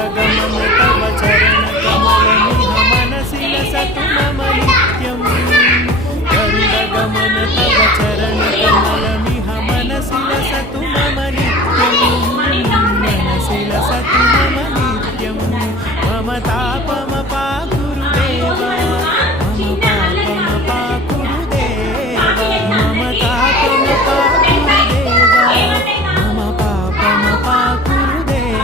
गरुडगमन तव चरणकमलमिह मनसि लसतु मम नित्यम् गरुडगमन तव चरणकमलमिह मनसि लसतु मम नित्यम् मनसि लसतु मम नित्यम् मम तापमपा गुरुदेव मम पापमपा गुरुदेव मम तापमपा गुरुदेव मम पापमपा गुरुदेव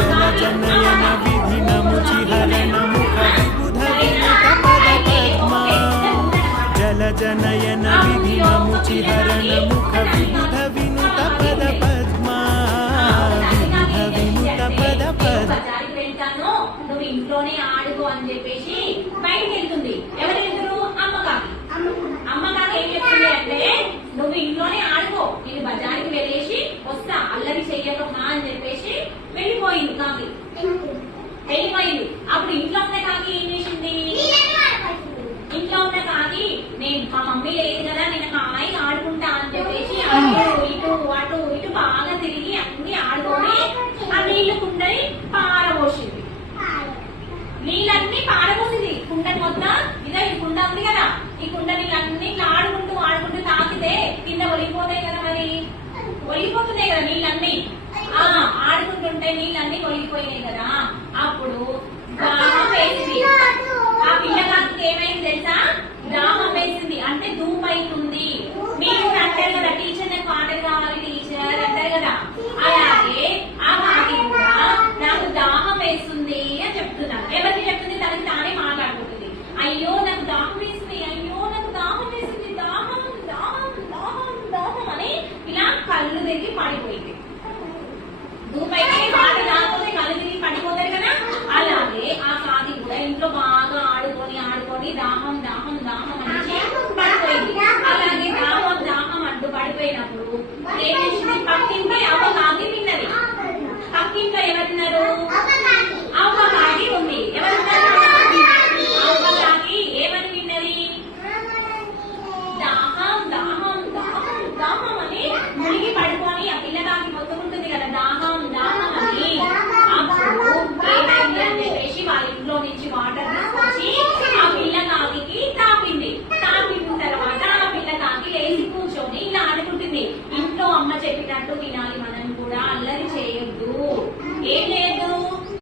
जल जनयन विधिन मुचिहरण मुख विबुध विनुत पद पद्मा जल जनयन विधिन मुचिहरण मुख विबुध विनुत पद पद्मा विबुध विनुत पद पद्मा నువ్వు ఇంట్లోనే ఆడుకో అని చెప్పేసి బయటికి వెళ్తుంది. ఎవరు వెళ్తారు? అమ్మగారు ఏం చెప్తుంది అంటే నువ్వు ఇంట్లోనే ఆడుకో, నేను బజార్కి వెళ్ళేసి వస్తా, అల్లరి చెయ్యకమ్మా అని చెప్పేసి వెళ్ళిపోయింది. కాకి వెళ్ళిపోయింది. అప్పుడు ఇంట్లో ఉన్న కాకి ఏం చేసింది? ఇంట్లో ఉన్న కాకి నేను మా మమ్మీ లేదు కదా, నేను హాయిగా ఆడుకుంటా అని చెప్పేసి అటు ఇటు అటు ఇటు బాగా తిరిగి అన్ని ఆడుకొని ఆ నీళ్లు కుండని పారబోసింది. నీళ్ళన్నీ పారబోసింది కుండని మొత్తం. ఇదే ఈ కుండ ఉంది కదా, ఈ కుండ నీళ్ళన్నీ ఇట్లా ఆడుకుంటూ ఆడుకుంటూ తాకితే కింద ఒలిగిపోతాయి కదా, మరి ఒలిగిపోతున్నాయి కదా నీళ్ళన్నీ. ఆడుకుంటుంటే నీళ్ళన్నీ ఒలిగిపోయినాయి కదా.